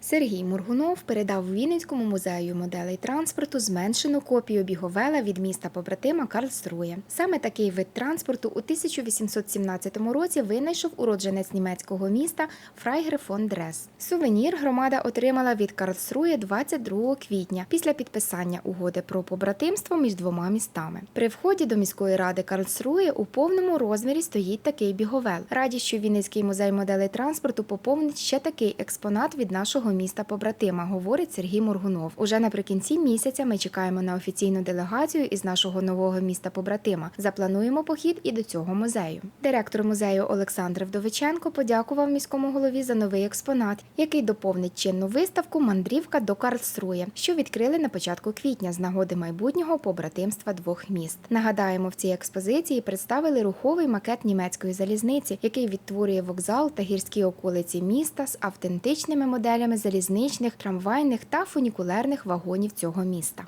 Сергій Мургунов передав Вінницькому музею моделей транспорту зменшену копію біговела від міста побратима Карлсрує. Саме такий вид транспорту у 1817 році винайшов уродженець німецького міста Фрайгер фон Дрес. Сувенір громада отримала від Карлсрує 22 квітня після підписання угоди про побратимство між двома містами. При вході до міської ради Карлсрує у повному розмірі стоїть такий біговел. Раді, що Вінницький музей моделей транспорту поповнить ще такий експонат від нашого міста побратима, говорить Сергій Мургунов. Уже наприкінці місяця ми чекаємо на офіційну делегацію із нашого нового міста побратима. Заплануємо похід і до цього музею. Директор музею Олександр Вдовиченко подякував міському голові за новий експонат, який доповнить чинну виставку Мандрівка до Карлсрує, що відкрили на початку квітня з нагоди майбутнього побратимства двох міст. Нагадаємо, в цій експозиції представили руховий макет німецької залізниці, який відтворює вокзал та гірські околиці міста з автентичними моделями залізничних, трамвайних та фунікулерних вагонів цього міста.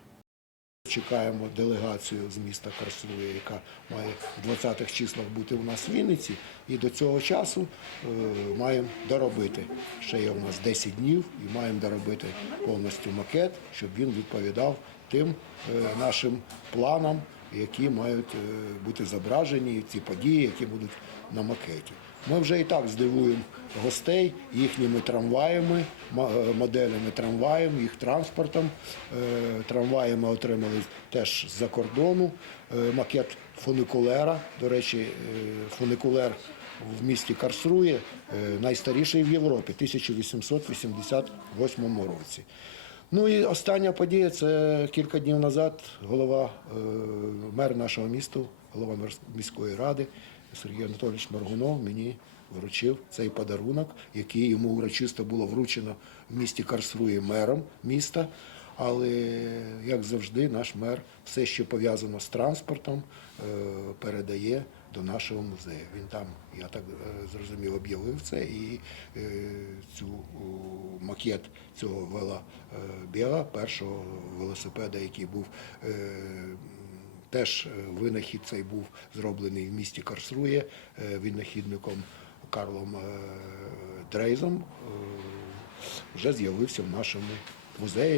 Чекаємо делегацію з міста Карсрує, яка має в 20-х числах бути у нас в Вінниці. І до цього часу е, маємо доробити. Ще є у нас 10 днів і маємо доробити повністю макет, щоб він відповідав тим е, нашим планам, які мають е, бути зображені, ці події, які будуть на макеті. Ми вже і так здивуємо гостей їхніми трамваями, е, моделями трамваєм, їх транспортом. Е, Трамваї ми отримали теж з-за кордону. Макет фуникулера. До речі, фуникулер в місті Карсрує найстаріший в Європі, 1888 році. Ну і остання подія це кілька днів назад голова, е, мер нашого міста, голова міської ради Сергій Анатолійович Маргунов мені вручив цей подарунок, який йому урочисто було вручено в місті Карсрує мером міста. Але, як завжди, наш мер все, що пов'язано з транспортом, е, передає до нашого музею. Він там, я так е, зрозумів, об'явив це і макет цього вела е, першого велосипеда, який був е, Теж е, винахід цей був зроблений в місті Карсрує винахідником Карлом Дрейзом. Вже з'явився в нашому музеї.